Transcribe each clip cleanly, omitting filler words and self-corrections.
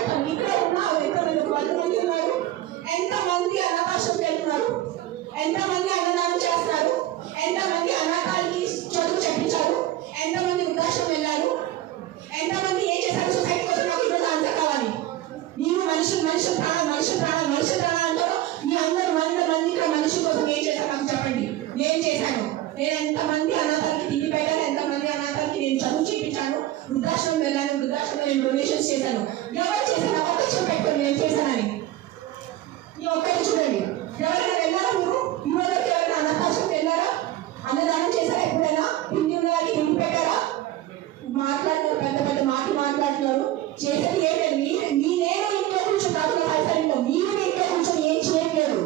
చెప్తాను. ఇక్కడ ఉన్నారు ఎంతమంది, 100 మంది ఉన్నారు. ఎంతమంది అనాథాశ్రమం వెళ్తున్నారు, ఎంతమంది అన్నదానం చేస్తారు, ఎంతమంది అనాథాలకి చదువు చెప్పించారు, ఎంతమంది వృద్ధాశ్రమం వెళ్ళారు, ఎంతమంది ఏం చేశారు సొసైటీ కోసం. నాకు ఈరోజు ఆన్సర్ కావాలి. మీరు మనుషులు ప్రాణాలు అంటారు. మీ అందరూ 100 మంది ఇక్కడ మనుషుల కోసం ఏం చేశారు నాకు చెప్పండి. నేను చేశాను. నేను ఎంతమంది అనాథాలకి తిండి పెట్టాను, ఎంతమంది అనాథాలకి నేను చదువు చేయించాను, వృద్ధాశ్రమం వెళ్ళాను, వృద్ధాశ్రమం నేను డొనేషన్స్ చేశాను. ఎవరు చేశాను? ఒక్క చూపెట్టుకోండి నేను చేశానని. ఈ ఒక్కటి చూడండి. ఎవరైనా వెళ్ళారా? మీరు ఈరోజు ఎవరైనా అనాథాశ్రమం వెళ్ళారా? అన్నదానం చేశారా? ఎప్పుడైనా హిందీ ఉన్న వాళ్ళకి తిండి పెట్టారా? మాట్లాడుతున్నారు, పెద్ద పెద్ద మాటలు మాట్లాడుతున్నారు. చేసేది ఏంటండి? నేను ఇంట్లో కూర్చున్నాను, పైసలు మీరు ఇంట్లో కూర్చొని ఏం చేయట్లేదు.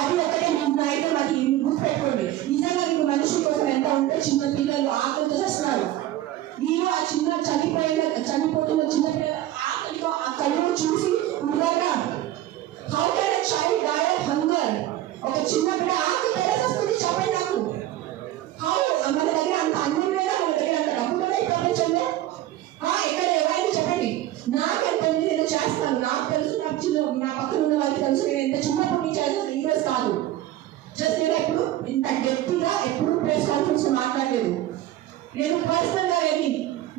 అది ఒకటే అయితే మాది గుర్తుపెట్టుకోండి. నిజంగా మీకు మనుషుల కోసం ఎంత ఉంటే చిన్న పిల్లలు ఆకలితో చేస్తున్నారు. మీరు ఆ చిన్న చనిపోతున్న చిన్న పిల్లలు ఆకలితో ఆ కళ్ళు చూసి ఉన్నారా? How can a child die of hunger? ఒక చిన్న పిల్ల ఆకలి తెలిసేస్తుంది చెప్పండి నాకు. హౌ? మన దగ్గర అంత అన్నం లేదా, మన దగ్గర అంత డబ్బు లేదా ఈ ప్రపంచంలో? ఎక్కడ ఎవరైనా చెప్పండి. నాకంటే నేను చేస్తాను, నాకు తెలుసు, నా పక్కన ఉన్న వాళ్ళకి తెలుసు. నేను ఎంత చిన్నప్పటి నుంచి చేస్తాను, ఈ రోజు కాదు. జస్ట్ నేను ఎప్పుడు ఇంత గట్టిగా ఎప్పుడు ప్రెస్ కాన్ఫరెన్స్ మాట్లాడలేదు. నేను పర్సనల్ గా వెళ్ళి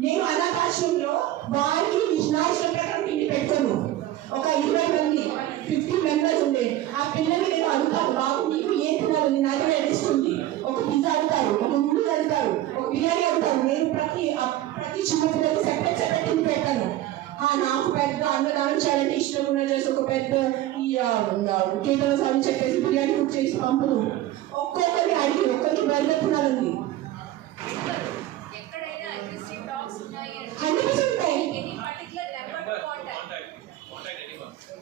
నేను అనాథాశ్రమంలో వారికి నా ఇష్టం ప్రకారం తిండి పెట్టుకోను. ఒక 20 మంది 50 మెంబర్స్ ఉండే ఆ పిల్లల్ని నేను అడుగుతాను, బాబు నీకు ఏం తినాలి, నా దగ్గర ఎడిస్తుంది. ఒక పిజ్జా అడుగుతారు, ఒక నూడిల్స్ అడుగుతారు, ఒక బిర్యానీ అడుగుతారు. నేను ప్రతి చిన్న పిల్లలకి సెపరేట్ తిండి పెట్టాను. నాకు పెద్ద అన్నదానం చేయాలంటే ఇష్టం ఉన్న చేసి ఒక పెద్ద కేటర్స్ అని చెప్పేసి బిర్యానీ కుక్ చేసి పంపును. ఒక్కొక్కరిని అడిగి ఒక్కరికి బర్గర్ తినాలండి. 100% ఉంటాయి.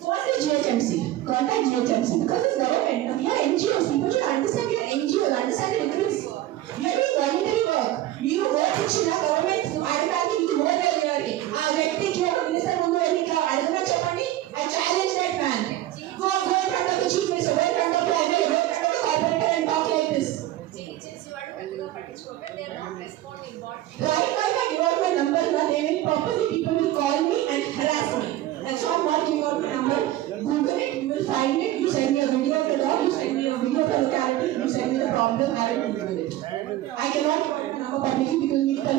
What is GHMC? Contact GHMC because it's government. We are NGOs. People should understand we are NGOs. Understand the difference. We are doing voluntary work. మీరు ఓట్ ఇచ్చిన గవర్నమెంట్ అడగడానికి మీకు ఓట్ వేయాలి. ఆ వ్యక్తికి ఒక మినిస్టర్ ముందు వెళ్ళి అడగనా చెప్పండి. I challenge that man. Go in front of the chief minister, go in front of the MLA, go in front of the corporator and talk like this. They are not responding. Right now, if I give out my number, they will purposely people will call me and harass me. That's why I'm not giving out my number. Google it, you will find it. You send me a video of the dog, you send me a video of the locality, you send me the problem, I will deal with it. I cannot give out my number publicly because we can